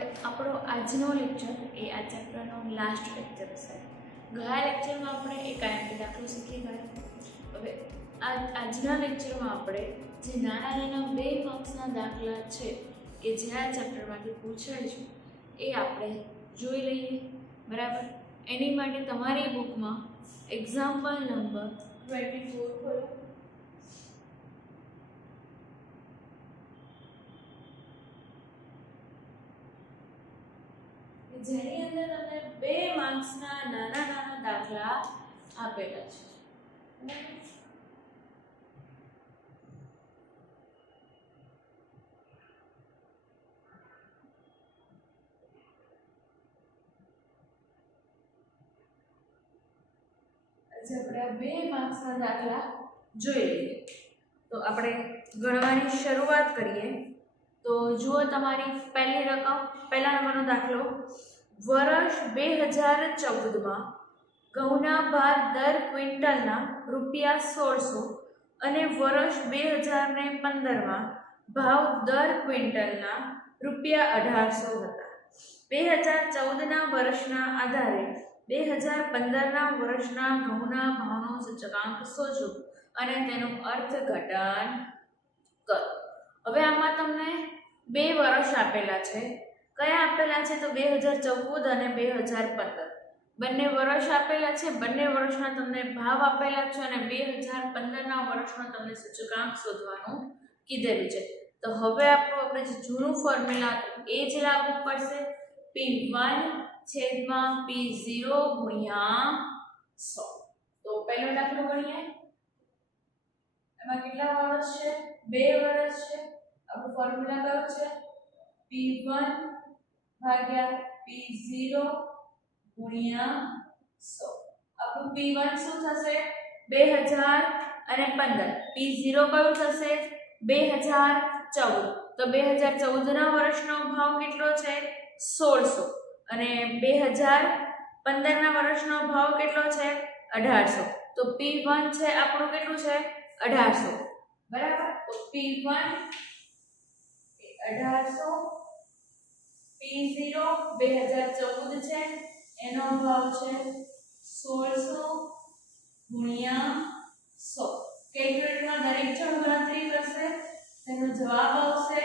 હવે આપણો આજનો લેક્ચર એ આ ચેપ્ટરનો લાસ્ટ લેક્ચર હશે. ગયા લેક્ચરમાં આપણે એક આઈએમપી દાખલો શીખી ગયા. હવે આજના લેક્ચરમાં આપણે જે નાના નાના 2 માર્ક્સના દાખલા છે કે જે આ ચેપ્ટરમાંથી પૂછાય છે એ આપણે જોઈ લઈએ. બરાબર. એની માટે તમારી બુકમાં એક્ઝામ્પલ નંબર 24 ખોલો. જેની અંદર તમને 2 માર્ક્સના નાના નાના દાખલા આપેલા છે. આજે આપણે 2 માર્ક્સના દાખલા જોઈ લઈએ. તો આપણે ગણવાની શરૂઆત કરીએ. તો જુઓ તમારી પહેલી રકમ, પહેલા નંબરનો દાખલો. વર્ષ 2014માં ઘઉંના ભાવ દર ક્વિન્ટલના ₹1600 અને વર્ષ 2015માં ભાવ દર ક્વિન્ટલના ₹1800 હતા. 2014ના વર્ષના આધારે 2015ના વર્ષના ઘઉંના ભાવનો સૂચકાંક શોધો અને તેનું અર્થઘટન કરો. હવે આમાં તમને 2 વર્ષ આપેલા છે. કયા આપેલા છે? તો 2014 અને 2015 બંને વર્ષ આપેલા છે. બંને વર્ષના તમને ભાવ આપેલા છે અને 2015ના વર્ષનો તમને સૂચકાંક શોધવાનું કીધેલું છે. તો હવે આપણે જે જૂનું ફોર્મ્યુલા એ જ લાગુ પડશે. P1 છેદમાં P0 ગુણ્યા 100. તો પહેલો દાખલો ગણીએ. એમાં કેટલા વર્ષ છે? 2 વર્ષ છે. આપણો ફોર્મ્યુલા કયો છે? P1 ભાગ્યા P0 ગુણ્યા 100. આપણું P1 શું થશે? 2015. P0 કયું થશે? 2014. તો 2014ના વર્ષનો ભાવ કેટલો છે? 1600 અને 2015ના વર્ષનો ભાવ કેટલો છે? 1800. તો P1 છે આપણું કેટલું છે? 1800. બરાબર. તો P1 1800, P0 2014 છે એનો ભાવ છે 1600 ગુણ્યા 100. કેલ્ક્યુલેટરમાં દરેક જણ ગણતરી કરશે. તેનો જવાબ આવશે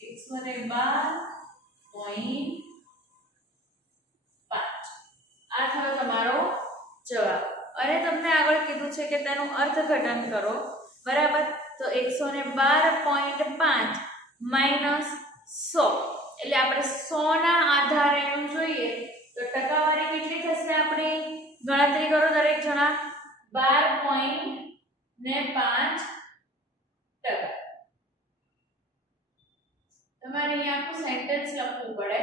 112.5. આ થયો તમારો જવાબ. અને તમને આગળ કીધું છે કે તેનું અર્થઘટન કરો. બરાબર. તો 112.5 માઈનસ 100 એટલે આપણે 100 ના આધારે એમ જોઈએ તો ટકાવારી કેટલી થશે? આપણી ગણતરી કરો દરેક જણા. 12.5%. તમારે અહીંયા આખું સેન્ટેન્સ લખવું પડે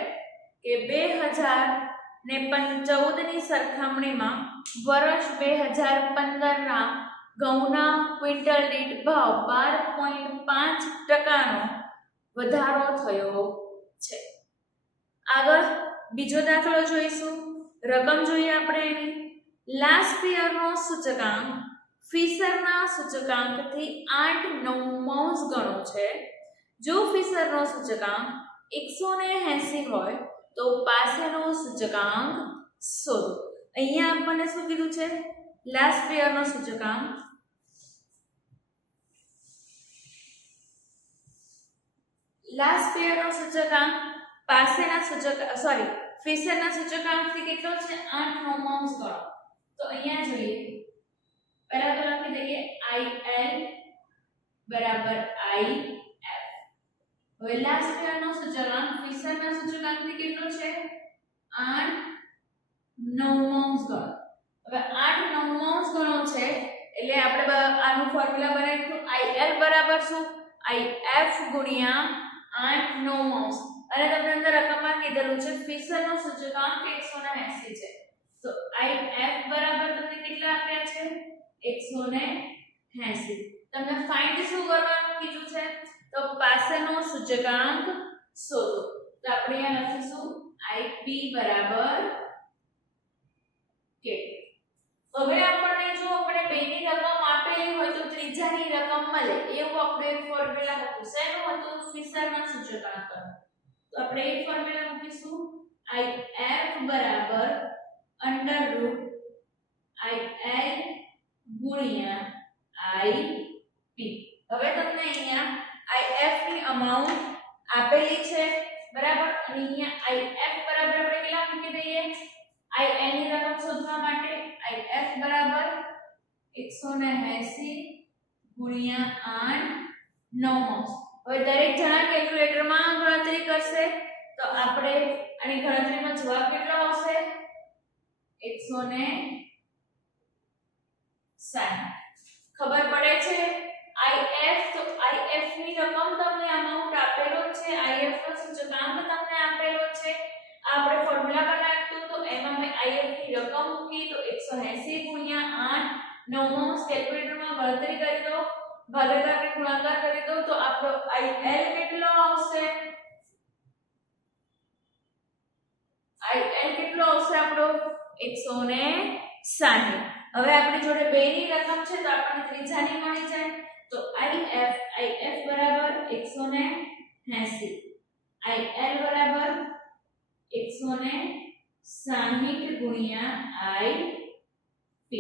કે 2014 ની સરખામણીમાં વર્ષ 2015ના ઘઉંના ક્વિન્ટલ દીઠ ભાવ 12.5%નો વધારો થયો છે. આગળ બીજો દાખલો જોઈશું. રકમ જોઈએ આપણે એની. લાસ્ટ યરનો સૂચકાંક ફિશરના સૂચકાંકથી 8/9 ગણો છે. જો ફિશરનો સૂચકાંક 180 હોય તો પાસેનો સૂચકાંક શોધો. અહીંયા આપણને શું કીધું છે? લાસ્ટ યરનો સૂચકાંક. લાસ્ટ યરનો સૂચકાંક પાસેના ફિશરના સૂચકાંકથી કેટલો છે? 8/9 ગણો. તો અહીંયા જોઈએ. પહેલા તો લખી દઈએ IL બરાબર IF. હવે લાસ્ટ યરનો સૂચકાંક ફિશરના સૂચકાંકથી કેટલો છે? 8/9 ગણો. હવે 8/9 ગણો છે એટલે આપણે આનું ફોર્મ્યુલા બનાવીશું. IL બરાબર શું? IF ગુણ્યા 8/9. અને તમને અંદર રકમમાં કીધેલું છે ફિશરનો સૂચકાંક 180 છે. તો IF બરાબર તમને કેટલા આપ્યા છે? 180. તમને ફાઇન્ડ શું કરવાનું કીધું છે? તો પાસેનો સૂચકાંક શોધો. તો આપણે અહીંયા લખીશું IP બરાબર કે. હવે આપણને જો આપણે બેની રકમ આપેલી હોય તો ત્રીજાની રકમમાં મળે એવું આપણે એક ફોર્મ્યુલા હતું. શેનું હતું? ફિશરના સૂચકાંકનું. તો આપણે એક ફોર્મ્યુલા મૂકીશું IF બરાબર √ IL ગુણ્યા IP. હવે તમને અહીંયા IF ની અમાઉન્ટ આપેલી છે બરાબર, અને અહીંયા IF બરાબર આપણે કેટલા મૂકી દઈએ? IL ની રકમ શોધવા માટે IF બરાબર 180 ગુણ્યા 8 9. હવે દરેક જણા કેલ્ક્યુલેટરમાં ગણતરી કરશે તો આપણે આની ગણતરીમાં જવાબ કેટલો આવશે? 160. ખબર પડે છે? IF તો IF ની રકમ તમને અમાઉન્ટ આપેલો છે, IF નો સૂચકાંક તમને આપેલો છે. આપણે ફોર્મ્યુલા બનાવ્યું તો એમાં મેં IF ની રકમ મૂકી તો 180 ગુણ્યા 8 9 કેલ્ક્યુલેટરમાં ગણતરી કરી દો, ભાગાકાર કે ગુણાકાર કરી દો તો આપણો IL કેટલો આવશે? IL કેટલો આવશે આપણો? 160. હવે આપણી જોડે બે ની રકમ છે તો આપણને ત્રીજાની મળી જાય તો IF બરાબર 180, IL બરાબર 160 ગુણ્યા IP.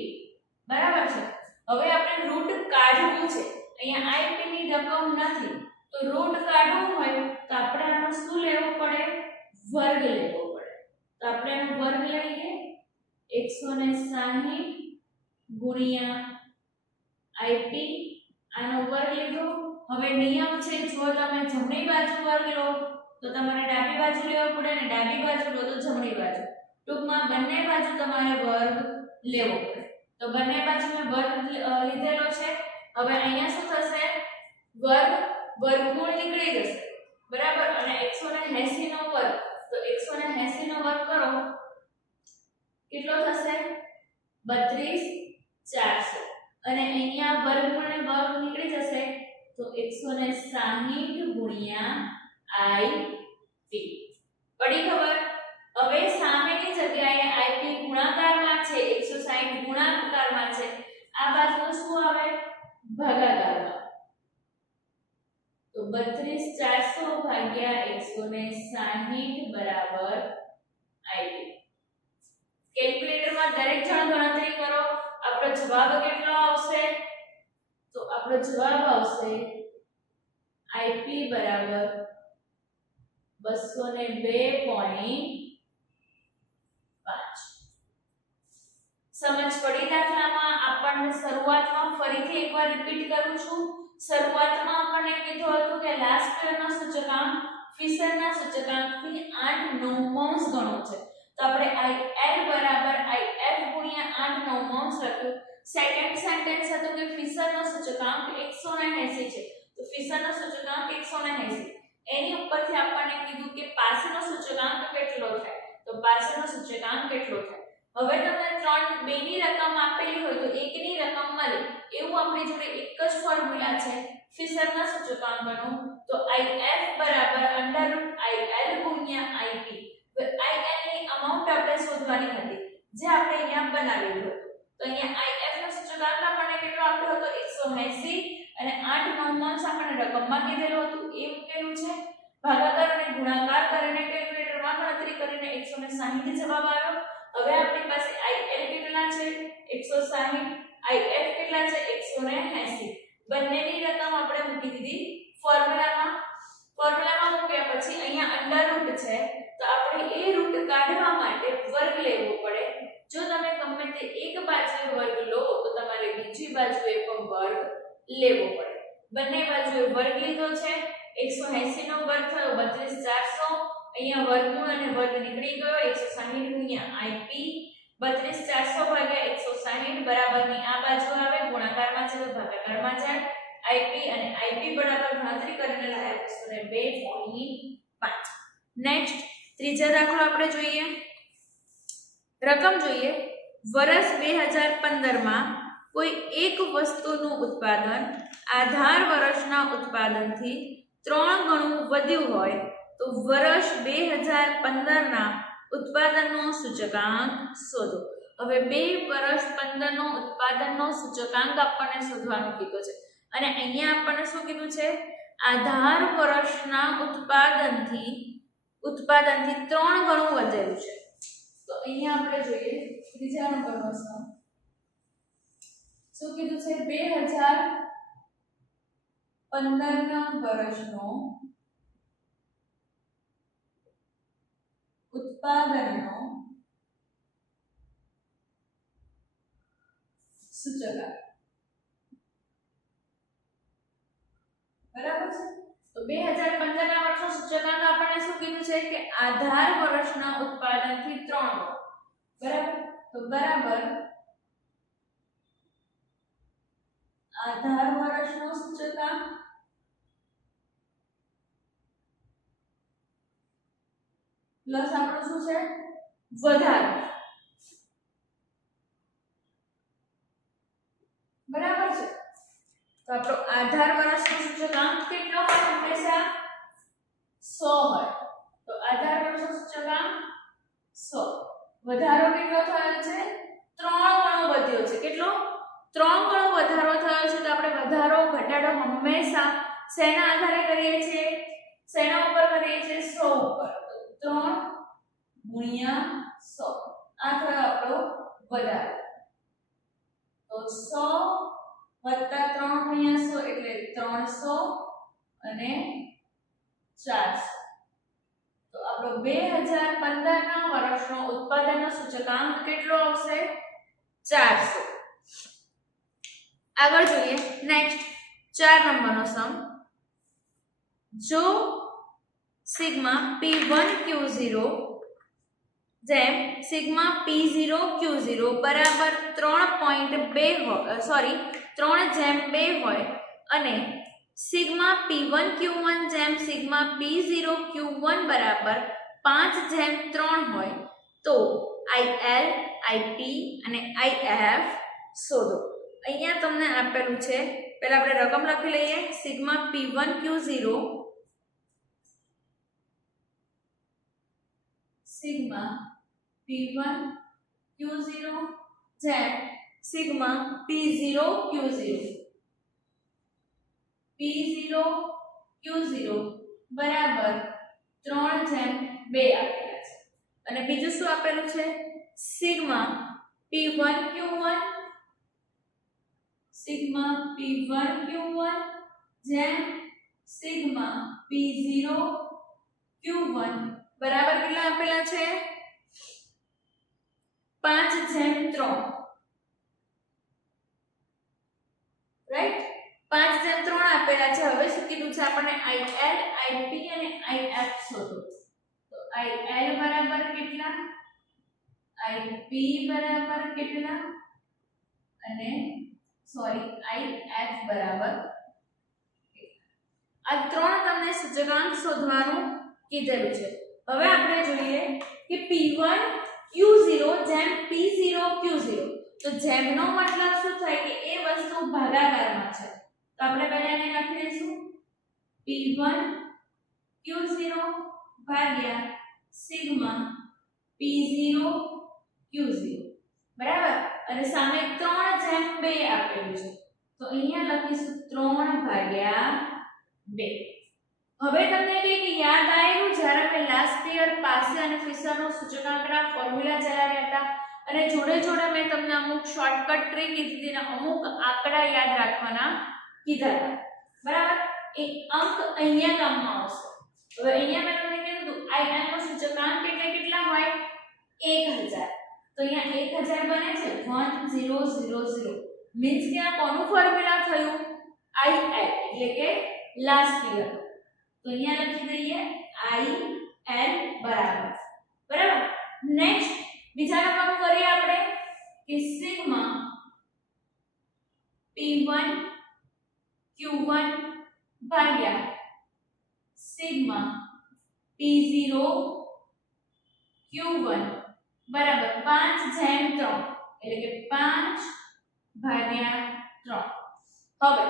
બરાબર છે. હવે આપણે રૂટ કાઢવું છે. અહીંયા IP ની રકમ નથી તો રૂટ કાઢવું હોય તો આપણે આનો શું લેવું પડે? વર્ગ લેવો પડે. તો આપણે આનો વર્ગ લઈએ 160 ગુણ્યા IP. આનો વર્ગ લીધો. હવે નિયમ છે, જો તમે જમણી બાજુ વર્ગ લો તો તમારે ડાબી બાજુ લેવો પડે, અને ડાબી બાજુ લો તો જમણી બાજુ. ટૂંકમાં બંને બાજુ તમારે વર્ગ લેવો પડે. તો બંને બાજુ મેં વર્ગ લીધેલો છે. હવે અહીંયા શું થશે? વર્ગમૂળ નીકળી જશે બરાબર, અને 180 નો વર્ગ તો 180 નો વર્ગ કરો કેટલો થશે? 32400. અને અહીંયા વર્ગમૂળ ને વર્ગ નીકળી જશે તો 160 ગુણ્યા IP. પડી ખબર? હવે સામેની જગ્યાએ IP ગુણાકારમાં છે, 160 ગુણાકારમાં છે, આ બાજુ શું આવે? ભાગાકારમાં. તો 32400 ભાગ્યા 160 બરાબર IP. કેલ્ક્યુલેટરમાં દરેક જણ ગણતરી કરો. આપણો જવાબ કેટલો આવશે? તો આપણો જવાબ આવશે IP બરાબર 202.5. સમજ પડી દાખલામાં? આપણને શરૂઆતમાં ફરીથી એકવાર રિપીટ કરું છું. શરૂઆતમાં આપણને કીધું હતું કે લાસ્ટ યરના સૂચકાંક ફિશરના સૂચકાંકથી 8 9 ગણો છે. તો આપણે IL બરાબર IF ગુણ્યા 8 9 લખ્યું. સેકન્ડ સેન્ટેન્સ હતું કે ફિશરનો સૂચકાંક 180 છે તો ફિશરનો સૂચકાંક 180. એની ઉપરથી આપણને કીધું કે પાસેનો સૂચકાંક કેટલો થાય, તો પાસેનો સૂચકાંક કેટલો થાય. હવે તમને બે ની રકમ આપેલી હોય તો એકની રકમ મળે એવું આપણી જોડે એક જ ફોર્મ્યુલા છે ફિશરના સૂચકાંકનો. તો IF બરાબર √IL ગુણ્યા IP. IL ની અમાઉન્ટ આપણે શોધવાની હતી જે આપણે અહીંયા બનાવેલું હતું. તો અહીંયા IF નો સૂચકાંક આપણને કેટલો આપ્યો હતો? 180, અને 8 9 આપણને રકમમાં કીધેલું હતું એ મૂકેલું છે. ભાગાકાર અને ગુણાકાર કરીને કેલ્ક્યુલેટરમાં ગણતરી કરીને 160 જવાબ આવ્યો. હવે આપણી પાસે IL કેટલા છે? 160. IF કેટલા છે? 180. બંનેની રકમ આપણે મૂકી દીધી ફોર્મ્યુલામાં. ફોર્મ્યુલામાં મૂક્યા પછી અહીંયા અંડર રૂટ છે તો આપણે એ રૂટ કાઢવા માટે વર્ગ લેવો પડે. જો તમે ગમે તે એક બાજુએ વર્ગ લો તો તમારે બીજી બાજુએ પણ વર્ગ લેવો પડે. બંને બાજુએ વર્ગ લીધો છે. 180 નો વર્ગ થયો 32400. અહીંયા વર્ગમૂળ અને વર્ગ નીકળી ગયો. 160 ગુણ્યા IP. 32400 ભાગ્યા 160 બરાબરની આ બાજુ આવે, ગુણાકારમાં છે તો ભાગાકારમાં જાય. IP અને IP બરાબર ગણતરી કરીને લાવ્યા 102.5. નેક્સ્ટ ત્રીજા દાખલો આપણે જોઈએ. રકમ જોઈએ. વર્ષ 2015 માં કોઈ એક વસ્તુનું ઉત્પાદન આધાર વર્ષના ઉત્પાદનથી 3 ગણું વધ્યું હોય તો વર્ષ 2015 ના ઉત્પાદનનો સૂચકાંક શોધો. હવે 2015 નો ઉત્પાદનનો સૂચકાંક આપણને શોધવાનું કીધું છે. અને અહીંયા આપણને શું કીધું છે, આધાર વર્ષના ઉત્પાદનથી 3 ગણું વધેલું છે. તો અહીંયા આપણે જોઈએ ત્રીજા નંબરનો સમ શું કીધું છે, 2015ના વર્ષનો ઉત્પાદનનો સૂચકાંક. બરાબર છે. તો 2015ના વર્ષનો સૂચકાંક આપણને શું કીધું છે કે આધાર વર્ષના ઉત્પાદનથી 3 ગણો. બરાબર. તો બરાબર આધાર વર્ષનો સૂચકાંક પ્લસ આપણું શું છે, વધારો. બરાબર છે. તો આપણો આધાર વર્ષનો સૂચકાંક કેટલો હોય, હંમેશા 100 હોય. તો આધાર વર્ષનો સૂચકાંક 100. વધારો કેટલો થયો છે, 3 ગણો વધ્યો છે. કેટલો? 3 ગણો વધારો થયો છે. તો આપણે વધારો ઘટાડો હંમેશા શેના આધારે કરીએ છીએ, શેના ઉપર કરીએ છીએ, 100 ઉપર. 3 ગુણ્યા 100 આ થયો આપણો વધારો. તો 100 વત્તા 3 ગુણ્યા 100 એટલે 300 અને 400. તો આપણો 2015ના વર્ષનો ઉત્પાદનનો સૂચકાંક કેટલો આવશે, 400. આગળ જોઈએ નેક્સ્ટ 4 નંબરનો સમ. જો સિગ્મા P1Q0 જેમ સિગ્મા P0Q0 બરાબર 3.2 હોય અને સિગ્મા P1Q1 જેમ સિગ્મા P0Q1 બરાબર 5/3 હોય તો IL, IP અને IF શોધો. અહીંયા તમને આપેલું છે, પહેલા આપણે રકમ લખી લઈએ. સિગ્મા P1Q0 સિગ્મા P1Q0 જેમ સિગ્મા P0Q0 બરાબર 3/2 આપેલા છે. અને બીજું શું આપેલું છે, સિગ્મા P1Q1 જેમ સિગ્મા P0Q1 બરાબર કેટલા આપેલા છે, 5/3. રાઈટ, 5/3 આપેલા છે. હવે શું કીધું છે આપણને, IL, IP અને IF શોધો. તો IL બરાબર કેટલા, IP બરાબર કેટલા અને IF બરાબર આ 3 તમને સૂચકાંક શોધવાનું કીધેલું છે. હવે આપણે જોઈએ કે P1Q0 જેમ P0Q0. તો જેમનો મતલબ શું થાય કે એ વસ્તુ ભાગાકારમાં છે. તો આપણે પહેલા એને લખી દઈશું P1Q0 ભાગ્યા સિગ્મા P0Q0 બરાબર. અને સામે 3/2 આપેલું છે. તો અહીંયા લખીશું 3/2. હવે તમને કંઈક યાદ આવ્યું જ્યારે મેં લાસ્ટ યર પાસે અને ફિશરનો સૂચકાંકના ફોર્મ્યુલા ચલાવ્યા હતા અને જોડે જોડે મેં તમને અમુક શોર્ટકટ ટ્રીક કીધી હતી અને અમુક આંકડા યાદ રાખવાના કીધા હતા. બરાબર. એ અંક અહીંયા કામમાં આવશે. હવે અહીંયા મેં તમને કીધું IL નો સૂચકાંક કેટલા હોય, 1000. તો અહીંયા 1000 બને છે 1000 મીન્સ કે આ કોનું ફોર્મ્યુલા થયું, IL એટલે કે લાસ્ટ યર. તો અહીંયા લખી દઈએ IL બરાબર. નેક્સ્ટ બીજા નંબરનું કરીએ આપણે કે સિગ્મા P1Q1 ભાગ્યા સિગ્મા P0Q1 બરાબર 5/3 એટલે કે 5/3. હવે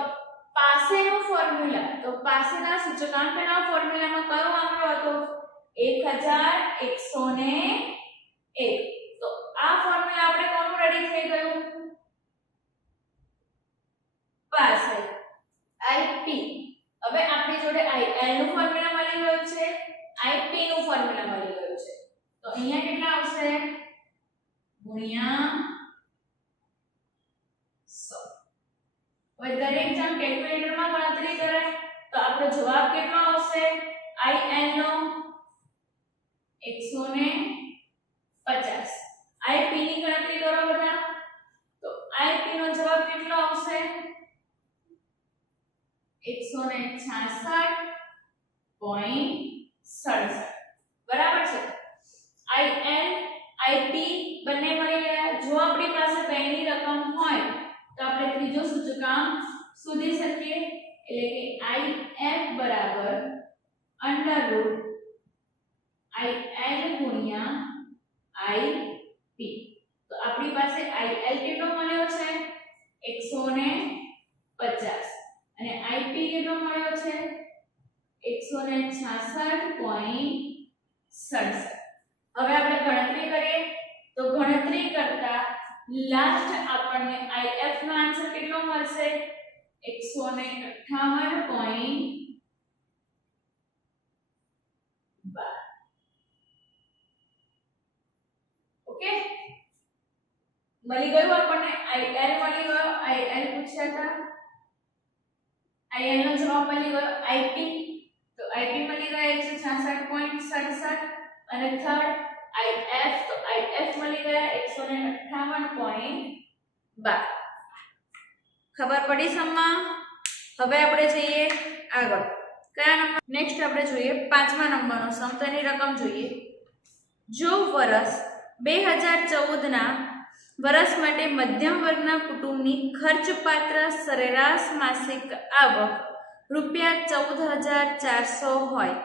પાસેનો ફોર્મ્યુલા, તો પાસેના સૂચકાંકના ફોર્મ્યુલામાં કયો આંકડો હતો, 1101. તો આ ફોર્મ્યુલા આપણે કોનું રેડી થઈ ગયું, પાસે. હવે આપણી જોડે IL નું ફોર્મ્યુલા મળી ગયું છે, IP નું ફોર્મ્યુલા મળી ગયું છે. તો અહીંયા કેટલા આવશે ગુણ્યા 100. હવે દરેક જણ કેલ્ક્યુલેટરમાં ગણતરી કરે તો આપણો જવાબ કેટલો આવશે IL નો 150. IP ની ગણતરી કરો બધા તો IP નો જવાબ કેટલો આવશે 166.67. બરાબર છે. IL IP બંને મળી ગયા. જો આપણી પાસે બેની રકમ હોય તો આપણે ત્રીજો સૂચકાંક શોધી શકીએ એટલે કે IF બરાબર અંડરરૂટ IL ગુણ્યા IP. તો આપણી પાસે IL કેટલો મળ્યો છે 150 અને IP કેટલો મળ્યો છે 166.67. હવે આપણે ગણતરી કરીએ તો ગણતરી કરતા લાસ્ટ આપણને IF નો આન્સર કેટલો મળશે 158.12. ઓકે મળી ગયું આપણને IL મળી ગયો. IL પૂછ્યા હતા, IL નો જવાબ મળી ગયો. IP તો IP મળી ગયો 166.67 અને થર્ડ IF તો IF મળી ગયા 158.12. ખબર પડી સમમાં? હવે આપણે જઈએ આગળ. કયા નંબર? નેક્સ્ટ આપણે જોઈએ 5મા નંબરનો સમ. તો એની રકમ જોઈએ. જો વર્ષ 2014 ના વર્ષ માટે મધ્યમ વર્ગના કુટુંબની ખર્ચપાત્ર સરેરાશ માસિક આવક ₹14,400 હોય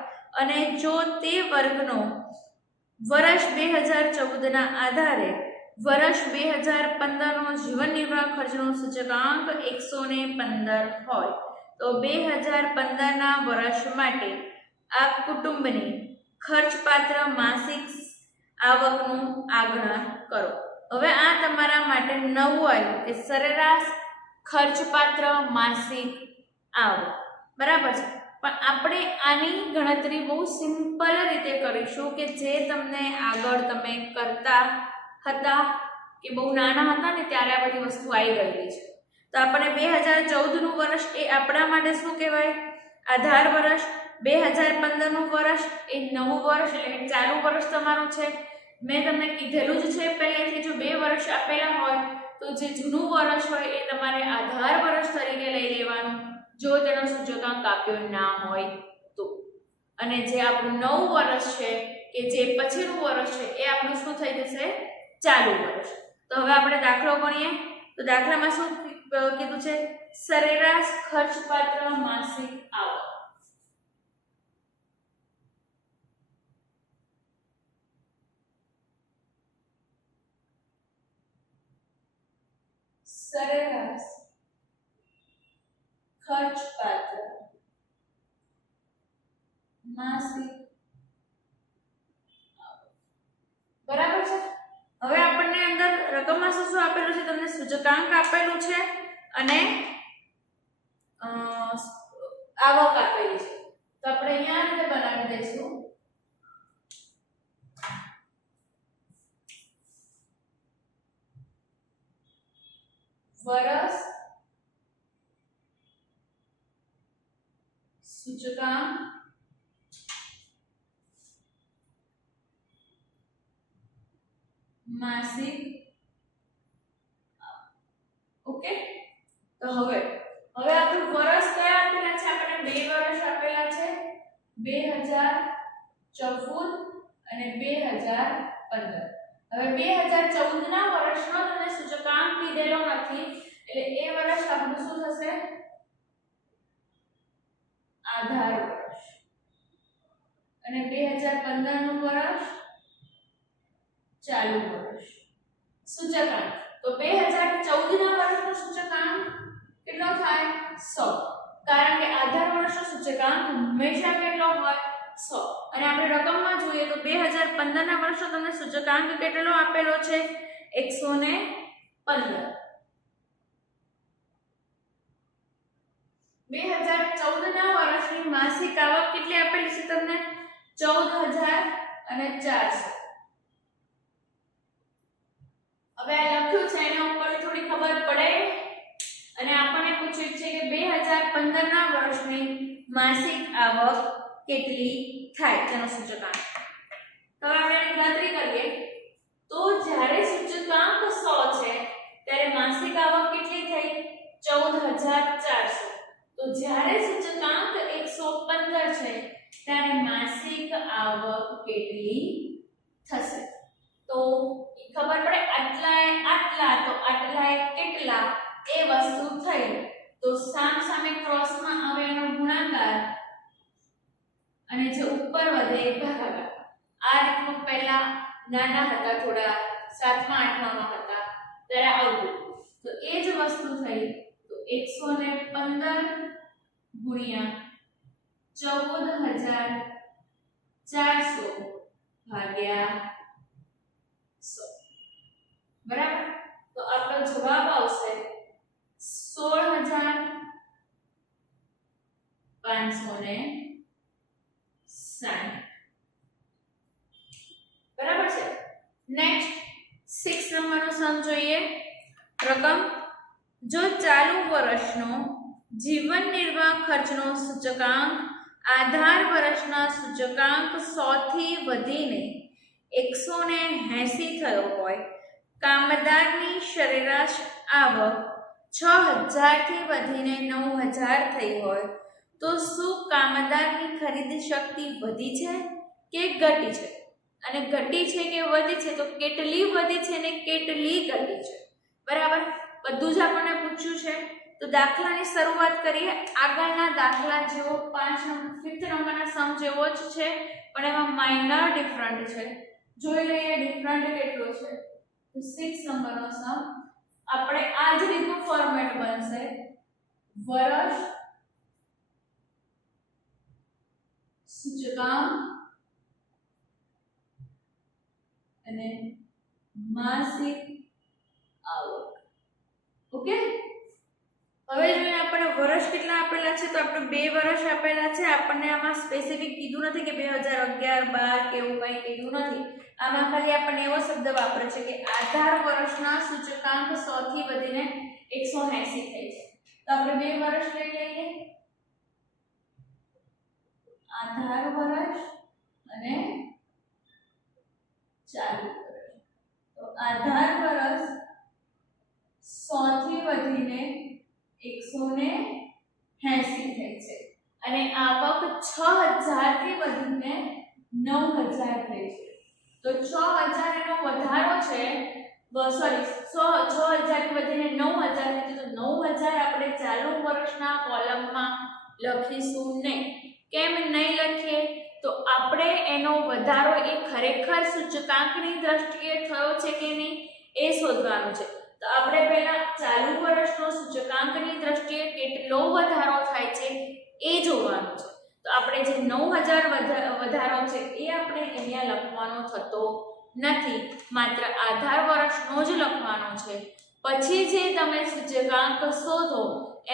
અને જો તે વર્ગનો વર્ષ 2014 ના આધારે વર્ષ 2015 નો જીવન નિર્વાહ ખર્ચનો સૂચકાંક 115 હોય તો 2015 ના વર્ષ માટે આ કુટુંબની ખર્ચપાત્ર માસિક આવકનું આગણન કરો. હવે આ તમારા માટે નવું આવ્યું કે સરેરાશ ખર્ચપાત્ર માસિક આવક. બરાબર છે. પણ આપણે આની ગણતરી બહુ સિમ્પલ રીતે કરીશું કે જે તમને આગળ તમે કરતા હતા કે બહુ નાના હતા ને ત્યારે આ બધી વસ્તુ આવી ગયેલી છે. તો આપણે 2014 નું વર્ષ એ આપણા માટે શું કહેવાય આધાર વર્ષ. 2015 નું વર્ષ એ નવું વર્ષ એટલે ચાલુ વર્ષ તમારું છે. મેં તમને કીધેલું જ છે પહેલેથી જો 2 વર્ષ આપેલા હોય તો જે જૂનું વર્ષ હોય એ તમારે આધાર વર્ષ તરીકે લઈ લેવાનું જો તેનો સૂચકાંક આપ્યો ના હોય તો. અને જે આપણું નવું વર્ષ છે કે જે પછીનું વર્ષ છે એ આપણું શું થઈ જશે ચાલુ વર્ષ. તો હવે આપણે દાખલો ગણીએ તો દાખલામાં શું કીધું છે સરેરાશ ખર્ચપાત્ર માસિક આવક. સરેરાશ ખર્ચપાત્ર માસિક. બરાબર છે. હવે આપણને અંદર રકમમાં શું શું આપેલું છે તમને સૂચકાંક આપેલું છે અને આવક આપેલી છે. તો આપણે અહીંયા રીતે બનાવી દઈશું વર્ષ સૂચકાંક માસિક. ઓકે તો હવે આપણું વર્ષ કયા આપેલા છે આપણે 2 વર્ષ આપેલા છે 2014 અને 2015. હવે 2014 ના વર્ષનો તમને સૂચકાંક કીધેલો નથી એટલે એ વર્ષ આપણું શું થશે આધાર વર્ષ અને 2015 નું વર્ષ ચાલુ વર્ષ. સૂચકાંક તો 2014 ના વર્ષનો સૂચકાંક કેટલો થાય 100 કારણ કે આધાર વર્ષનો સૂચકાંક હંમેશા કેટલો હોય 100 અને આપણે રકમમાં જોઈએ તો 2015 ના વર્ષનો તમને સૂચકાંક કેટલો આપેલો છે 115. 2014 ના વર્ષની માસિક આવક કેટલી આપેલી છે તમને? 14,400. હવે આ લખ્યું છે એના ઉપર થોડી ખબર પડે અને આપણને પૂછ્યું છે કે 2015 ના વર્ષની માસિક આવક કેટલી થાય તેનો સૂચકાંક. તો આપણે એની ગણતરી કરીએ તો જ્યારે સૂચકાંક 100 છે ત્યારે માસિક આવક કેટલી થઈ? 14,400. તો જ્યારે સૂચકાંક 115 છે ત્યારે માસિક આવક કેટલી થશે? તો ખબર પડે આટલા તો આટલા કેટલા એ વસ્તુ થઈ તો સામે ક્રોસમાં આવે એનો ગુણાકાર અને જે ઉપર વધે એ ભાગાકાર. આ રીતનું પહેલા નાના હતા થોડા 7મા 8મા હતા ત્યારે આવતું. તો એ જ વસ્તુ થઈ તો 115 ગુણ્યા 14,400 ભાગ્યા 100. બરાબર. તો આપણો જવાબ આવશે 16,560. બરાબર છે. નેક્સ્ટ 6 નંબરનો સમ જોઈએ. રકમ જો ચાલુ વર્ષનો જીવન નિર્વાહ ખર્ચનો સૂચકાંક આધાર વર્ષના સૂચકાંક 100 થી વધીને 180 થયો હોય, કામદારની સરેરાશ આવક 6,000 થી વધીને 9,000 થઈ હોય તો શું કામદારની ખરીદ શક્તિ વધી છે કે ઘટી છે? અને ઘટી છે કે વધી છે તો કેટલી વધી છે ને કેટલી ઘટી છે? બરાબર. બધું જ આપણને પૂછ્યું છે. તો દાખલાની શરૂઆત કરીએ. આગળના દાખલા જેવો 5 નંબરના સમ જેવો જ છે પણ એમાં માઇનર ડિફરન્ટ છે. જોઈ લઈએ ડિફરન્ટ કેટલો છે. તો 6 નંબરનો સમ આપણે આ જ રીતનું ફોર્મેટ બનશે. વર્ષ સૂચકાંક અને માસિક આવક. ઓકે. હવે જોઈએ આપણે વર્ષ કેટલા આપેલા છે તો આપણે 2 વર્ષ આપેલા છે. આપણને આમાં સ્પેસિફિક કીધું નથી કે 2011 12 કે એવું કંઈ કીધું નથી. આમાં ખાલી આપણને એવો શબ્દ વાપરે છે કે આધાર વર્ષના સૂચકાંક 100 થી વધીને 180 થઈ છે. તો આપણે 2 વર્ષ લઈ લઈએ. આધાર વર્ષ અને ચાલુ વર્ષ. તો આધાર વર્ષ 100 થી વધીને 180 થઈ છે અને આવક 6,000 થી વધીને 9,000 થઈ છે. તો 6,000 એનો વધારો છે. સોરી 6,000 થી વધીને 9,000 થઈ છે. તો 9,000 આપણે ચાલુ વર્ષના કોલમમાં લખીશું નહીં. કેમ નહીં લખીએ? તો આપણે એનો વધારો એ ખરેખર સૂચકાંકની દ્રષ્ટિએ થયો છે કે નહીં એ શોધવાનું છે. તો આપણે પહેલા ચાલુ વર્ષનો સૂચકાંકની દ્રષ્ટિએ કેટલો વધારો થાય છે એ જોવાનું છે. તો આપણે જે 9,000 વધારો છે એ આપણે અહીંયા લખવાનો થતો નથી. માત્ર આધાર વર્ષનો જ લખવાનો છે. પછી જે તમે સૂચકાંક શોધો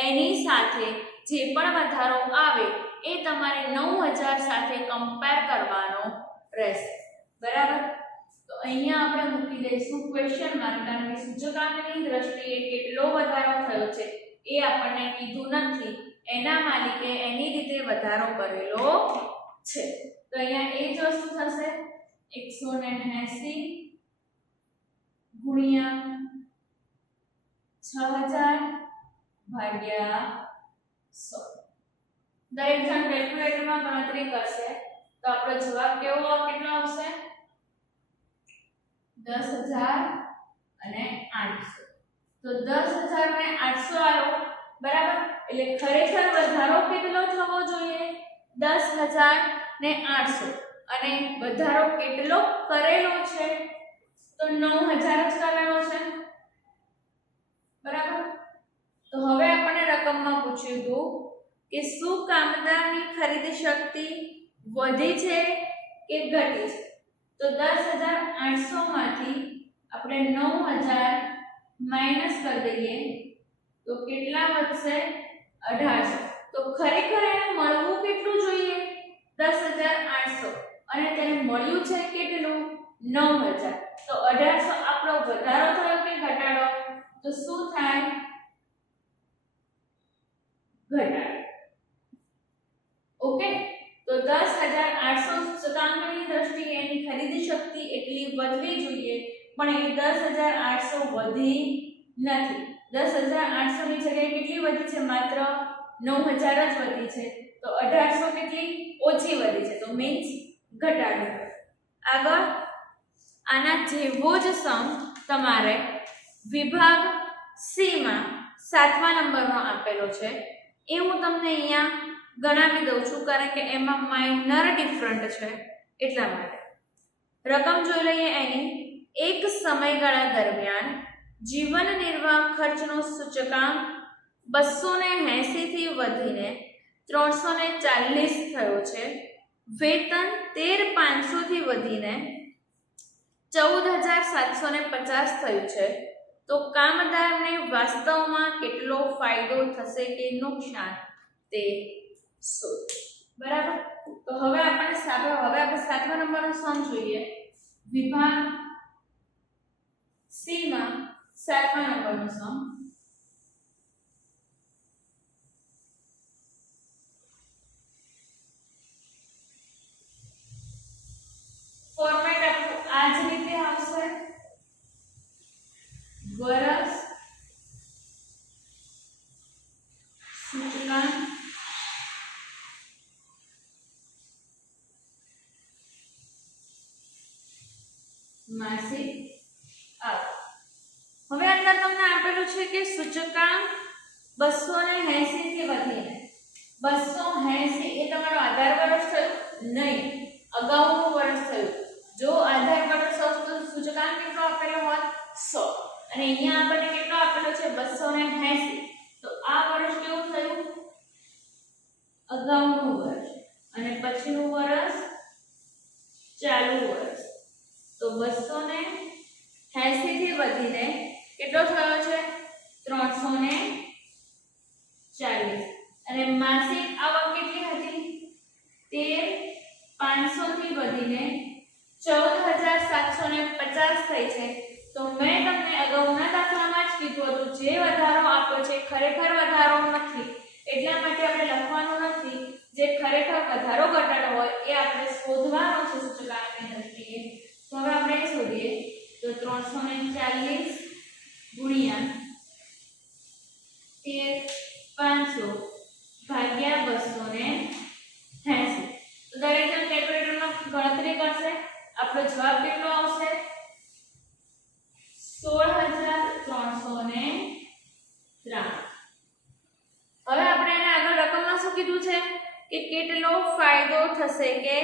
એની સાથે જે પણ વધારો આવે એ તમારે 9,000 સાથે કમ્પેર કરવાનો રહેશે. બરાબર. તો અહીંયા આપણે મૂકી દઈશું ક્વેશ્ચન માર્ક કારણ કે સૂચકાંકની દ્રષ્ટિએ કેટલો વધારો થયો છે એ આપણને કીધું નથી. એના માલિકે એની રીતે વધારો કરેલો છે. તો અહીંયા એ જ વસ્તુ થશે 180 ગુણ્યા 6,000 ભાગ્યા 100. દરેક જણ કેલ્ક્યુલેટરમાં ગણતરી કરશે તો આપણો જવાબ કેટલો આવશે? 10,800. તો 10,800 આવ્યો. બરાબર. એટલે ખરેખર વધારો કેટલો થવો જોઈએ? 10,800. અને વધારો કેટલો કરેલો છે? તો 9,000 જ કરેલો છે. બરાબર. તો હવે આપણે રકમમાં પૂછ્યું હતું કે શું કામદારની ખરીદ શક્તિ વધી છે કે ઘટી છે? તો 10,800 માંથી આપણે 9,000 માઈનસ કરી દઈએ તો કેટલા વધશે? 1,800. તો ખરેખર એને મળવું કેટલું જોઈએ? 10,800 અને તેને મળ્યું છે કેટલું? 9,000. તો 1,800 આપણો વધારો થયો કે ઘટાડો? તો શું થાય? ઘટાડો. ઓકે, તો 10,800 સૂચકાંકની દ્રષ્ટિએ એની ખરીદી શક્તિ એટલી વધવી જોઈએ, પણ એ 10,800 વધી નથી. 10,800 ની જગ્યાએ કેટલી વધી છે? માત્ર 9,000 જ વધી છે. તો 1,800 કેટલી ઓછી વધી છે, તો મીન્સ ઘટાડો. આગળ આના જેવો જ સમ તમારે વિભાગ સી માં 7મા નંબરનો આપેલો છે. એ હું તમને અહીંયા ગણાવી દઉં છું, કારણ કે એમાં માઇનર ડિફરન્ટ છે એટલા માટે. રકમ જોઈ લઈએ એની. એક સમયગાળા દરમિયાન જીવન નિર્વાહ ખર્ચનો સૂચકાંક 280 થી વધીને 340 થયો છે. વેતન 13,500 થી વધીને 14,750 થયું છે. તો કામદારને વાસ્તવમાં કેટલો ફાયદો થશે કે નુકસાન તે શોધો. બરાબર. તો હવે આપણે 7મા નંબરનો સમ જોઈએ. વિભાગ સી માં 7મા નંબરનો સમ. ફોર્મેટ આપણું આ જ રીતે આવશે. વર્ષ સૂચકાંક માસિક આવક. હવે અંદર તમને આપેલું છે કે સૂચકાંક 280 થી વધીને 280 એ તમારો આધાર વર્ષ થયું નહીં, અગાઉનું વર્ષ થયું. જો આધાર વર્ષ હોય તો સૂચકાંક કેટલો આપેલો હોત? 100. અને અહીંયા આપણને કેટલો આપેલો છે? 280. તો આ વર્ષ કેવું થયું? અગાઉનું વર્ષ. અને પછીનું વર્ષ ચાલુ વર્ષ. તો 280 થી વધીને કેટલો થયો છે? 340. અને માસિક આવક કેટલી હતી? 13,500 થી વધીને 14,750 થઈ છે. તો મેં તમને અગાઉના દાખલામાં જ કીધું હતું, જે વધારો આપ્યો છે ખરેખર વધારો નથી, એટલા માટે આપણે લખવાનું નથી. જે ખરેખર વધારો ઘટાડો હોય એ આપણે શોધવાનો છે સૂચકાંકની દ્રષ્ટિએ. તો હવે આપણે શોધીએ. તો 340 ગુણ્યા 13,500 ભાગ્યા 280. તો દરેક જણ કેલ્ક્યુલેટરમાં ગણતરી કરશે. આપણો જવાબ કેટલો આવશે? 16,393. હવે આપણે એને આગળ રકમમાં શું કીધું છે કે કેટલો ફાયદો થશે કે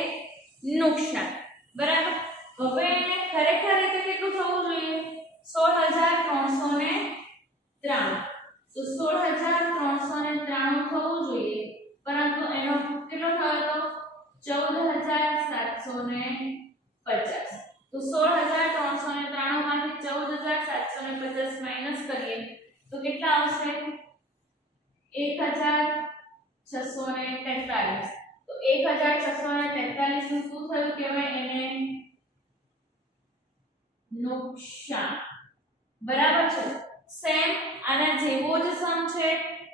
નુકસાન. બરાબર. હવે એને ખરેખર રીતે કેટલું થવું જોઈએ? 16,393. તો 16,393 થવું જોઈએ, પરંતુ એનો કેટલો થયો તો 14,750. તો 16,393 માંથી 14,750 માઈનસ કરીએ તો કેટલા આવશે? 1,643. તો 1,643 નું શું થયું કહેવાય? એને નુકસાન. બરાબર છે. સેમ આના જેવો જ સમ છે,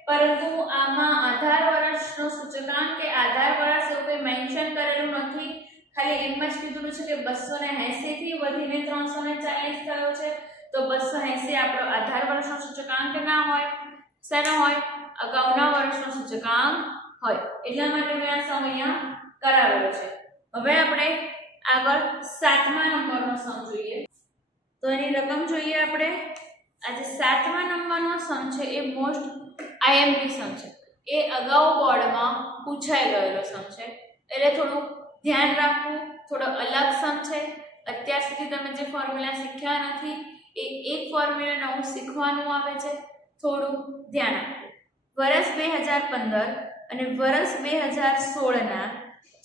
પરંતુ આમાં આધાર વર્ષનો સૂચકાંક કે આધાર વર્ષ એવું કંઈ મેન્શન કરેલું નથી. ખાલી એમ જ કીધું છે કે 280 થી વધીને 340 થયો છે. તો 280 આપણો આધાર વર્ષનો સૂચકાંક ના હોય, શેનો હોય? અગાઉના વર્ષનો સૂચકાંક હોય. એટલા માટે મેં આ સમ અહીંયા કરાવેલો છે. હવે આપણે આગળ 7મા નંબરનો સમ જોઈએ. તો એની રકમ જોઈએ આપણે. આજે 7મા નંબરનો સમ છે એ મોસ્ટ આઈએમપી સમ છે. એ અગાઉ બોર્ડમાં પૂછાઈ ગયેલો સમ છે, એટલે થોડું ધ્યાન રાખવું. થોડો અલગ સમ છે. અત્યાર સુધી તમે જે ફોર્મ્યુલા શીખ્યા નથી એ એક ફોર્મ્યુલા નવું શીખવાનું આવે છે. થોડું ધ્યાન આપવું. વર્ષ 2015 અને વર્ષ 2016 ના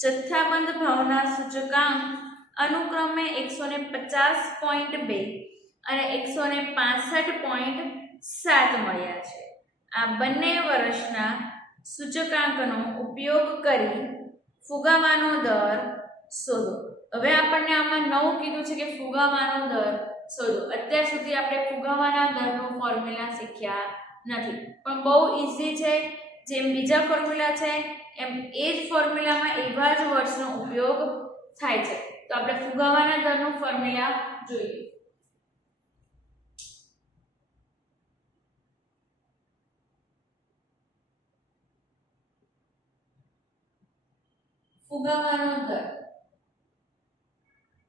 જથ્થાબંધ ભાવના સૂચકાંક અનુક્રમે 150.2 અને 165.7 મળ્યા છે. આ બંને વર્ષના સૂચકાંકનો ઉપયોગ કરી ફુગાવાનો દર શોધો. હવે આપણને આમાં નવું કીધું છે કે ફુગાવાનો દર શોધો. અત્યાર સુધી આપણે ફુગાવાના દરનો ફોર્મ્યુલા શીખ્યા નથી, પણ બહુ ઈઝી છે. જેમ બીજા ફોર્મ્યુલા છે એમ એ જ ફોર્મ્યુલામાં એવા જ વર્ડ્સનો ઉપયોગ થાય છે. તો આપણે ફુગાવાના દરનો ફોર્મ્યુલા જોઈએ. ફુગાવાનો દર,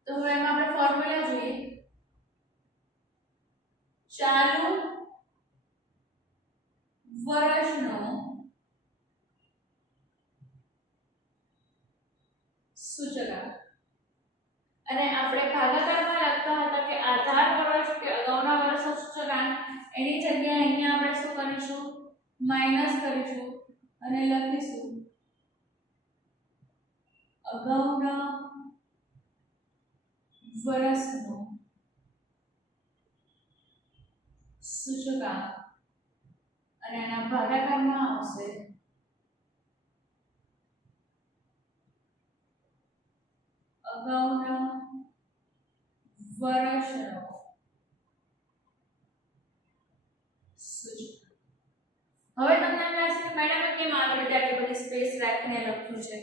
તો હવે એમાં આપણે ફોર્મ્યુલા જોઈએ. ચાલુ વર્ષનો સૂચકાંક, અને આપણે ભાગાકારમાં લખતા હતા કે આધાર વર્ષ કે અગાઉના વર્ષનો સૂચકાંક, એની જગ્યાએ અહીંયા આપણે શું કરીશું? માઈનસ કરીશું અને લખીશું અગાઉના વર્ષનો સૂચકાંક, અને એના ભાગાકારમાં આવશે અગાઉના વર્ષનો સૂચકાંક. હવે તમને એમ લાગશે કે મેડમે કેમ આવી રીતે આટલી બધી સ્પેસ રાખીને લખ્યું છે?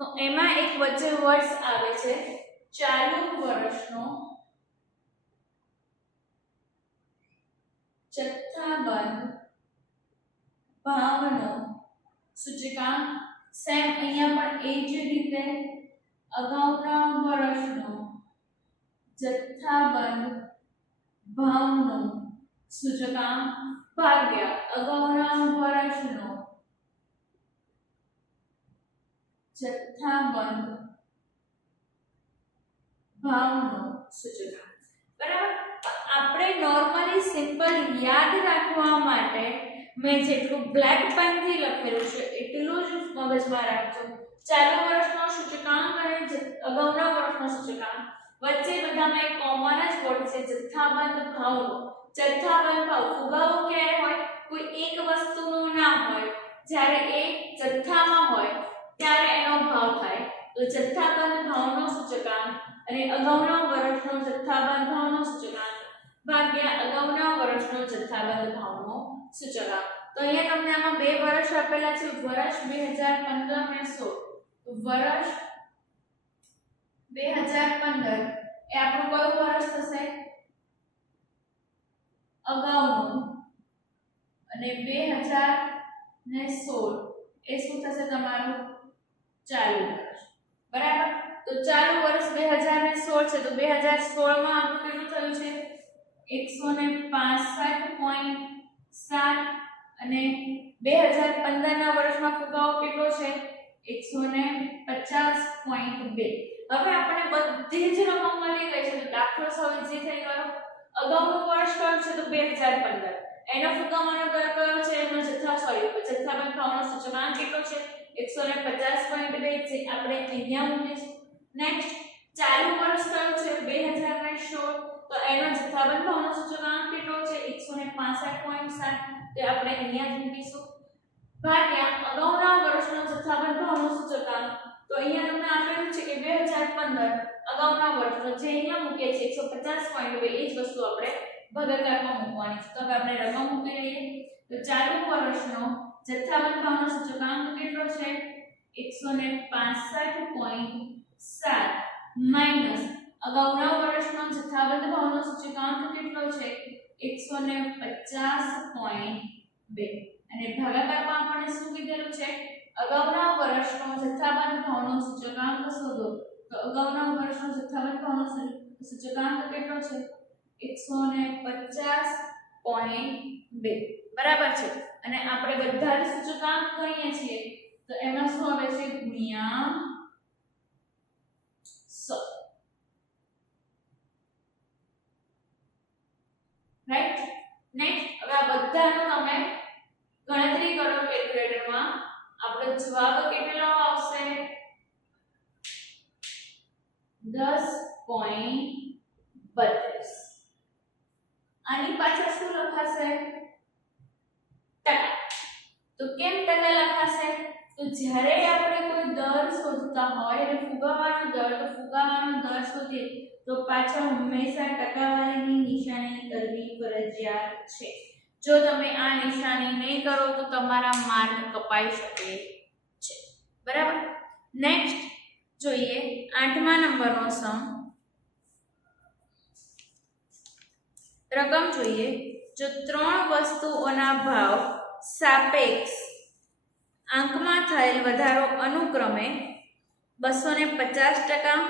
તો એમાં એક વચ્ચે વર્ડ્સ આવે છે ચાલુ વર્ષનો જથ્થાબંધ ભાવનો સૂચકાંક. સેમ અહીંયા પણ એ જ રીતે અગાઉના વર્ષનો જથ્થાબંધ ભાવનો સૂચકાંક ભાગ્યા અગાઉના વર્ષનો જથ્થાબંધ ભાવનો સૂચકાંક. બરાબર. આપણે નોર્મલી સિમ્પલ યાદ રાખવા માટે મેં જેટલું બ્લેક પેનથી લખેલું છે એટલું જ મગજમાં રાખજો. ચાલુ વર્ષનો સૂચકાંક અને અગાઉના વર્ષનો સૂચકાંક વચ્ચે બધામાં એક કોમન જ વર્ડ છે જથ્થાબંધ ભાવનો. જથ્થાબંધ ભાવ, ફુગાવો ક્યારે હોય? કોઈ એક વસ્તુનું નામ હોય, જ્યારે એ જથ્થામાં હોય ત્યારે એનો ભાવ થાય. તો જથ્થાબંધ ભાવનો સૂચકાંક અને અગાઉના વર્ષનો જથ્થાબંધ ભાવનો સૂચકાંક ભાગ્યા અગાઉના વર્ષનો જથ્થાબંધ ભાવનો સૂચકાંક. તો અહીંયા તમને આમાં બે વર્ષ આપેલા છે, વર્ષ 2015 અને 16. તો વર્ષ 2015 એ આપણું કયું વર્ષ થશે? અગાઉનું. અને 2016 એ શું થશે તમારું? ચાલુ વર્ષ. બરાબર. તો ચાલુ વર્ષ 2016 છે, તો 2016 માં આપણું કેટલું થયું છે? 165.7 અને 2015 ના વર્ષમાં ફુગાવો કેટલો છે? 150.2. હવે આપણે બધી જ રકમ મળી ગઈ છે, તો દાખલો સાવ ઈઝી થઈ ગયો. અગાઉનું વર્ષ કયું છે? તો 2015. એનો ફુગાવાનો દર કયો છે? એનો જથ્થાબંધ ભાવનો સૂચકાંક કેટલો છે? 150.2 છે. આપણે અહીંયા મૂકીશું. નેક્સ્ટ ચાલુ વર્ષ કયું છે? 2016. તો એનો જથ્થાબંધ ભાવનો સૂચકાંક કેટલો છે? 165.7. તે આપણે અહીંયા જ મૂકીશું. ભાગ્યા અગાઉના વર્ષનો જથ્થાબંધ ભાવનો સૂચકાંક. તો અહીંયા તમને આપેલું છે કે 2015 અગાઉના વર્ષનો, જે અહીંયા મૂકીએ છીએ 150.2, એ જ વસ્તુ આપણે ભાગાકારમાં મૂકવાની છે. તો હવે આપણે રકમ મૂકી લઈએ. તો ચાલુ વર્ષનો જથ્થાબંધ ભાવનો સૂચકાંક કેટલો છે? 165.7 માઈનસ અગાઉના વર્ષનો જથ્થાબંધ ભાવનો સૂચકાંક કેટલો છે? 150.2. અને ભાગાકારમાં આપણને શું કીધેલું છે? અગાઉના વર્ષનો જથ્થાબંધ ભાવનો સૂચકાંક શોધો. તો અગાઉના વર્ષનો જથ્થાબંધ ભાવનો સૂચકાંક કેટલો છે? 150.2. બરાબર છે. અને આપણે બધા જ સૂચકાંક ગણીએ છીએ, તો એમાં શું આવે છે? ગુણ્યા 100. રાઈટ. નેક્સ્ટ હવે આ બધાનો તમે ગણતરી કરો કેલ્ક્યુલેટરમાં. આપણો જવાબ કેટલો આવશે? 10.32. આની પાછળ શું લખાશે? ટકા. તો કેમ ટકા લખાશે? તો જ્યારે આપણે કોઈ દર શોધતા હોય એટલે ફુગાવાનો દર, તો ફુગાવાનો દર શોધીએ તો પાછળ હંમેશા ટકાવારીની નિશાની કરવી ફરજિયાત છે. જો તમે આ નિશાની નહીં કરો તો તમારા માર્ક કપાઈ શકે છે. બરાબર. નેક્સ્ટ જોઈએ 8મા નંબરનો સમ. રકમ જોઈએ. જો 3 વસ્તુઓના ભાવ સાપેક્ષ આંકમાં થયેલ વધારો અનુક્રમે 250%,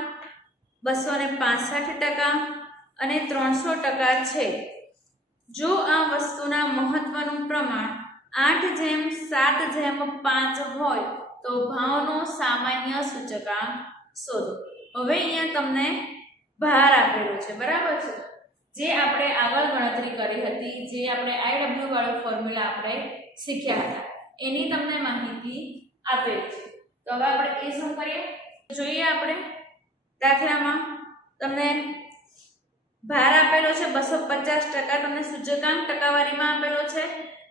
265% અને 300% છે. જો આ વસ્તુના મહત્વનું પ્રમાણ 8:7:5 હોય તો ભાવનો સામાન્ય સૂચકાંક શોધો. હવે અહીંયા તમને ભાર આપેલો છે, બરાબર છે, જે આપણે આગળ ગણતરી કરી હતી, જે આપણે IW વાળો ફોર્મ્યુલા આપણે શીખ્યા હતા, એની તમને માહિતી આપેલી છે. તો હવે આપણે એ શું કરીએ જોઈએ. આપણે દાખલામાં તમને ભાર આપેલો છે 250%, તમને સૂચકાંક ટકાવારીમાં આપેલો છે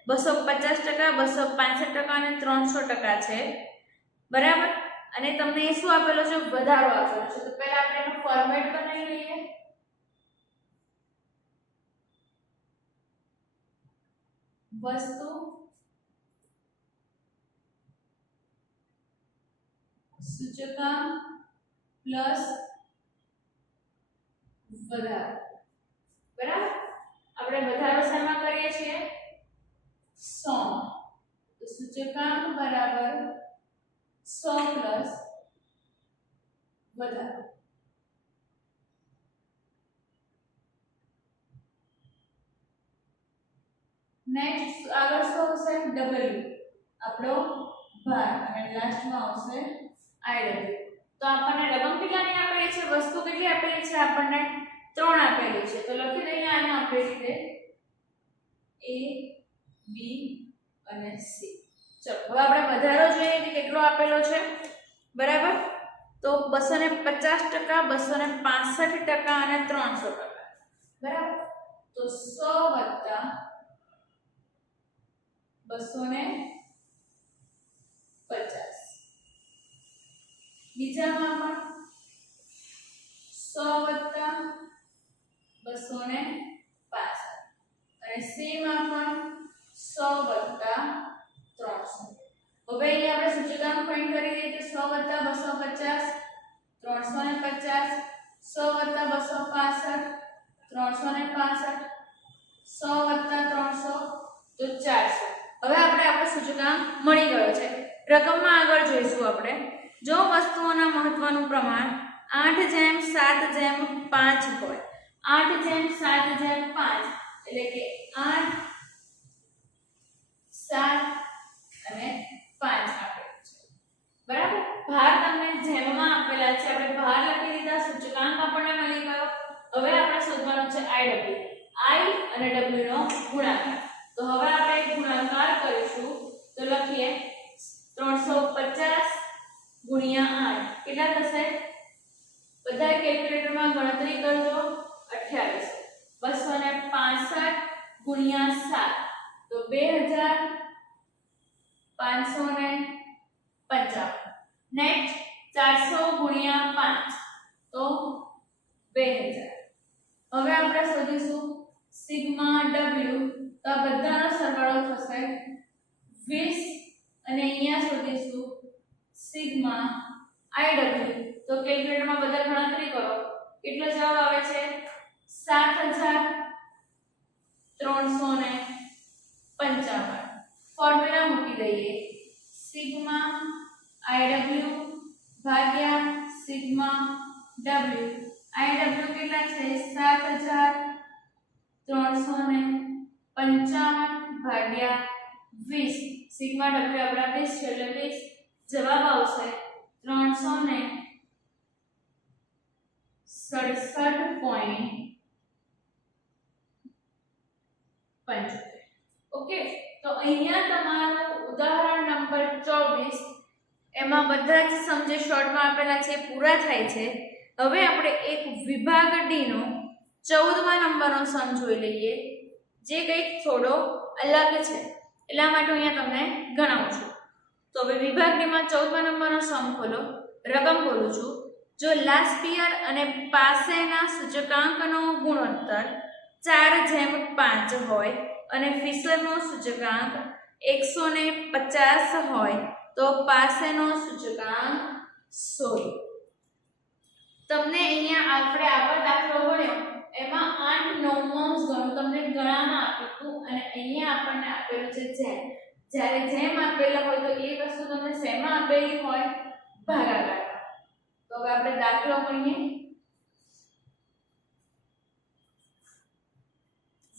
250%, 265% અને 300% છે. બરાબર. અને તમને એ શું આપેલો છે? વધારો આપેલો છે. તો પહેલા આપણે એનું ફોર્મેટ બનાવી લઈએ. વસ્તુ સૂચકાંક પ્લસ વધારો. બરાબર. આપણે વધારો શામાં કરીએ છીએ? 100. તો સૂચકાંક બરાબર 100 પ્લસ વધારો. નેક્સ્ટ આગળ શું આવશે? W આપણો ભાર અને લાસ્ટમાં આવશે IW. તો આપણને રકમ કેટલાની આપેલી છે? વસ્તુ કેટલી આપેલી છે? આપણને 3 આપેલી છે. તો લખી દઈએ આને આપેલી રીતે A, B અને C. ચલો હવે આપણે વધારો જોઈએ કે કેટલો આપેલો છે. બરાબર. તો 250%, 265% અને 300%. બરાબર. તો 100 + 250. બીજામાં પણ 100 + 265 અને C માં પણ 100 + 300. હવે અહીંયા આપણે સૂચકાંક ફાઇન્ડ કરી દઈએ તો 100 + 250 350, 100 + 265 365, 100 + 300 તો 400. હવે આપણે સૂચકાંક મળી ગયો છે. રકમમાં આગળ જોઈશું આપણે. જો વસ્તુઓના મહત્વનું પ્રમાણ 8:7:5 હોય, 8:7:5 એટલે કે 8, 7 અને 5 આપેલું છે. બરાબર. ભાર તમને જેમમાં આપેલા છે, આપણે ભાર લખી દીધા, સૂચકાંક આપણને મળી ગયો. હવે આપણે શોધવાનું છે IW. I અને W નો ગુણાકાર. તો હવે આપણે ગુણાકાર કરીશું. તો લખીએ 350 * 8 કેટલા થશે? બધા કેલ્ક્યુલેટરમાં ગણતરી કરજો. 28. 265 * 7 તો 2555. નેક્સ્ટ 400 * 5 તો 2000. હવે આપણે શોધીશું સિગ્મા W. તો આ બધાનો સરવાળો થશે 20 અને અહીંયા શોધીશું સિગ્મા IW. તો કેલ્ક્યુલેટરમાં બધા ગણતરી કરો. કેટલો જવાબ આવે છે? 7355. ફોર્મ્યુલા મૂકી દઈએ. સિગ્મા IW ભાગ્યા સિગ્મા W. IW કેટલા છે? 7355 ભાગ્યા 20. સિગ્મા W આપણા 20 છે એટલે 20. જવાબ આવશે 367.75. ઓકે. તો અહીંયા તમારું ઉદાહરણ નંબર 24 એમાં બધા જ સમ જે શોર્ટમાં આપેલા છે પૂરા થાય છે. હવે આપણે એક વિભાગ ડી નો 14મા નંબરનો સમ જોઈ લઈએ, જે કંઈક થોડો અલગ છે. એટલા માટે અહીંયા તમને ગણાવું છું. તો હવે વિભાગ ડીમાં 14મા નંબરનો સમ ખોલો. રકમ બોલું છું. જો લાસ્ટ યર અને પાસેના સૂચકાંકનો ગુણોત્તર 4:5 હોય અને ફિશરનો સૂચકાંક 150 હોય તો પાસેનો સૂચકાંક શોધો. તમને અહીંયા આપણે આગળ દાખલો ગણ્યો એમાં 8 9 ગણું તમને ગણામાં આપ્યું હતું અને અહીંયા આપણને આપેલું છે જેમ. જ્યારે જેમ આપેલા હોય તો એ વસ્તુ તમને શેમાં આપેલી હોય? ભાગાકારમાં. તો હવે આપણે દાખલો ગણીએ.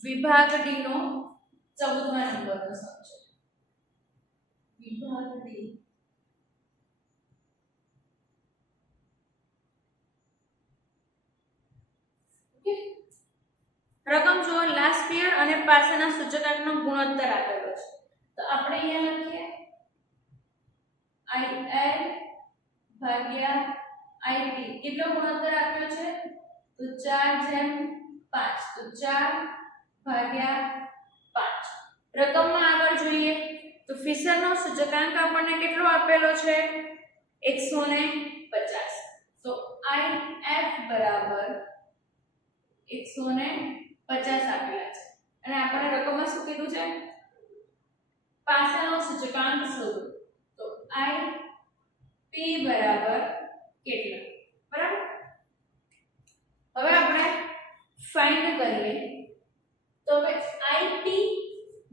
વિભાગ ડી નો 14મા નંબરનો સમ છે. વિભાગ ડી રકમ જો લાસ્ટ યર અને પાસેના સૂચકાંકનો ગુણોત્તર આપેલો છે. તો આપણે અહીંયા લખીએ IL ભાગ્યા IP. કેટલો ગુણોત્તર આપ્યો છે? તો 4:5. તો 4 ભાગ્યા 5. રકમમાં આગળ જોઈએ તો ફિશરનો સૂચકાંક આપણને કેટલો આપેલો છે? 150. તો IF બરાબર 150 આપેલા છે અને આપણને રકમમાં શું કીધું છે? પાસાનો સૂચકાંક શોધો. તો IP બરાબર કેટલા? બરાબર. હવે આપણે ફાઇન્ડ કરીએ. તો હવે IP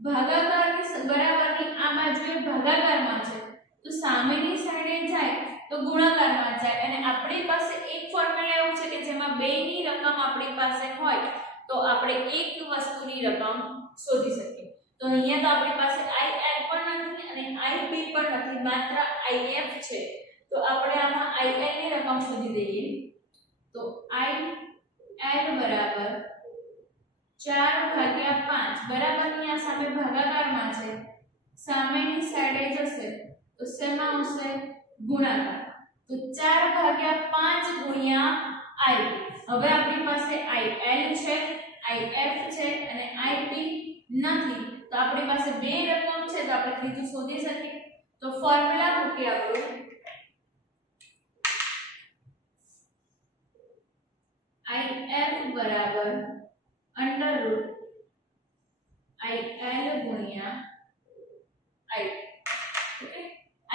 ભાગાકારની બરાબરની આ બાજુએ ભાગાકારમાં છે તો સામેની સાઈડે જાય તો ગુણાકારમાં જાય અને આપણી પાસે એક ફોર્મ્યુલા એવું છે કે જેમાં બેની રકમ આપણી પાસે હોય તો આપણે એક વસ્તુની રકમ શોધી શકીએ. તો અહીંયા તો આપણી પાસે IL પણ નથી અને IP પણ નથી, માત્ર IF છે. તો આપણે આમાં IL ની રકમ શોધી દઈએ. તો IL બરાબર 4/5 બરાબરની આ સામે ભાગાકારમાં છે, સામેની સાઈડે જશે તો શેમાં આવશે? ગુણાકાર. તો 4/5 ગુણ્યા IP. હવે આપણી પાસે IL છે, IF છે અને IP નથી. તો આપણી પાસે બે રકમ છે તો આપણે ત્રીજું શોધી શકીએ. તો ફોર્મ્યુલા મૂકી આપણું IF બરાબર √ IL ગુણ્યા IP. ઓકે,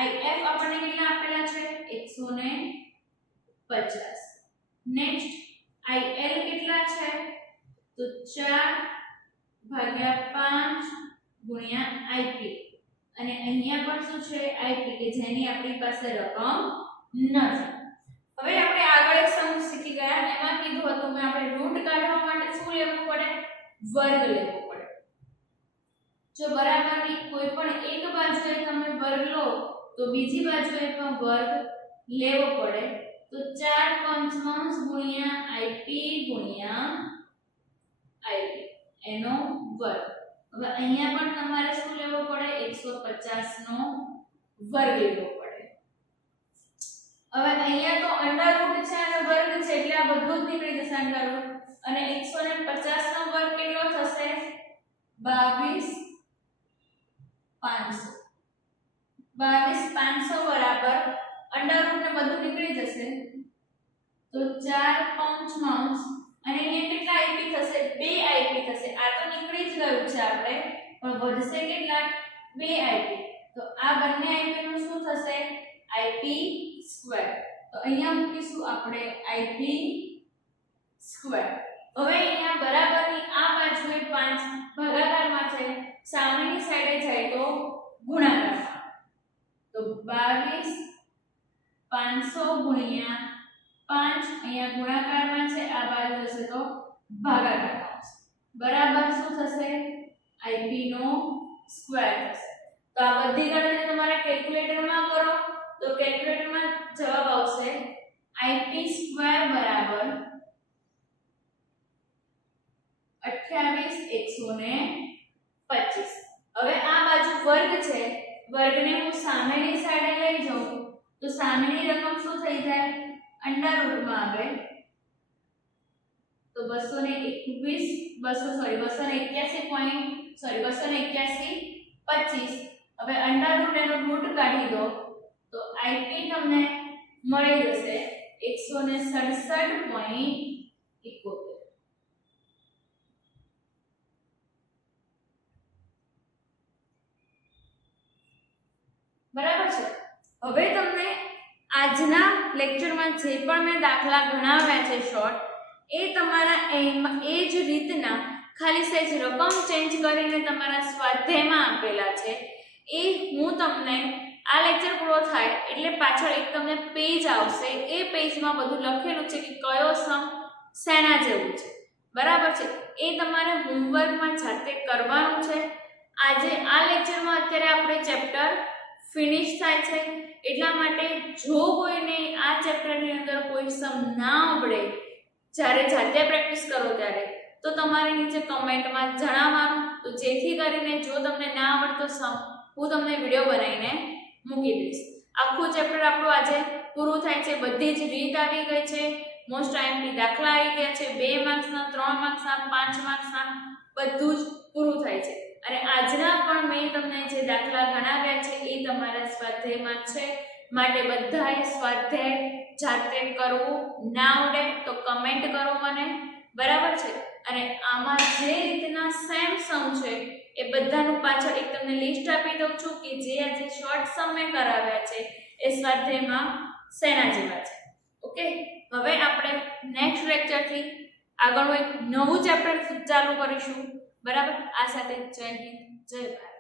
IF આપણને કેટલા આપેલા છે? 150. નેક્સ્ટ IL કેટલા છે? તો 4/5 ગુણ્યા IP અને અહીંયા પણ શું છે? IP કે જેની આપણી પાસે રકમ નથી. હવે આપણે આગળ એક સમ શીખી ગયા. એમાં કીધું હતું કે આપણે રૂટ કાઢવા માટે શું લેવું પડે? વર્ગ લેવો પડે. જો બરાબરની કોઈ પણ એક બાજુએ તમે વર્ગ લો તો બીજી બાજુએ પણ વર્ગ લેવો પડે. તો 4/5 ગુણ્યા IP ગુણ્યા IP એનો વર્ગ. હવે અહીંયા પણ તમારે શું લેવો પડે? 150 નો વર્ગ લેવો પડે. હવે અહીંયા તો અંડર રૂટ છે અને વર્ગ છે એટલે આ બધું જ નીકળી જશે અંડર રૂટ અને 150 નો વર્ગ કેટલો થશે? 22,500. 22,500 બરાબર અંડર રૂટ ને બધું નીકળી જશે તો 4/5 અને અહીંયા કેટલા IP થશે? 2 IP થશે. આ તો નીકળી જ ગયું છે આપણે, પણ વધશે કેટલા? 2 IP. તો આ બંને IP નું શું થશે? IP square. તો અહીંયા મૂકીશું આપણે IP સ્ક્વેર. હવે અહીંયા બરાબરની આ બાજુએ 5 ભાગાકારમાં છે, સામેની સાઈડે જાય તો ગુણાકારમાં. તો 22,500 ગુણ્યા 5 અહીંયા ગુણાકારમાં છે, આ બાજુ જશે તો ભાગાકારમાં આવશે. બરાબર શું થશે? IP નો સ્ક્વેર થશે. તો આ બધી ગણતરી તમારે કેલ્ક્યુલેટરમાં કરો તો કેલ્ક્યુલેટરમાં જવાબ આવશે IP સ્ક્વેર બરાબર 28,125. હવે આ બાજુ વર્ગ છે, વર્ગને હું સામેની સાઈડે લઈ જાઉં તો સામેની રકમ શું થઈ જાય? અંડર રૂટમાં આવે તો 281.5 25. હવે અંડર રૂટ એનો રૂટ કાઢી દો તો IP તમને મળી જશે 167.71. બરાબર છે. હવે તમને આજના લેક્ચરમાં જે પણ મેં દાખલા ગણાવ્યા છે શોર્ટ, એ તમારા એ જ રીતના ખાલી સહેજ રકમ ચેન્જ કરીને તમારા સ્વાધ્યાયમાં આપેલા છે. એ હું તમને આ લેક્ચર પૂરો થાય એટલે પાછળ એક તમને પેજ આવશે, એ પેજમાં બધું લખેલું છે કે કયો સમ શેના જેવું છે. બરાબર છે. એ તમારે હોમવર્કમાં જાતે કરવાનું છે. આજે આ લેક્ચરમાં અત્યારે આપણે ચેપ્ટર ફિનિશ થાય છે, એટલા માટે જો કોઈને આ ચેપ્ટરની અંદર કોઈ સમ ના આવડે જ્યારે જાતે પ્રેક્ટિસ કરો ત્યારે, તો તમારે નીચે કમેન્ટમાં જણાવવાનું, તો જેથી કરીને જો તમને ના આવડતો સમ હું તમને વિડીયો બનાવીને મૂકી દઈશ. આખું ચેપ્ટર આપણું આજે પૂરું થાય છે. બધી જ રીત આવી ગઈ છે, મોસ્ટ આઈએમપી દાખલા આવી ગયા છે, 2 માર્ક્સના, 3 માર્ક્સના, 5 માર્ક્સના, બધું જ પૂરું થાય છે. અને આજના પણ મેં તમને જે દાખલા ગણાવ્યા છે એ તમારા સ્વાધ્યાયમાં છે, માટે બધાએ સ્વાધ્યાય જાતે કરવું. ના આવડે તો કમેન્ટ કરો મને. બરાબર છે. અને આમાં જે રીતના સેમ સમ છે એ બધાનું પાછળ એક તમને લિસ્ટ આપી દઉં છું કે જે આજે શોર્ટ સમ મેં કરાવ્યા છે એ સ્વાધ્યાયમાં શેના જેવા છે. ઓકે, હવે આપણે નેક્સ્ટ લેક્ચરથી આગળનું એક નવું ચેપ્ટર ચાલુ કરીશું. બરાબર. આ સાથે જય હિન્દ, જય ભારત.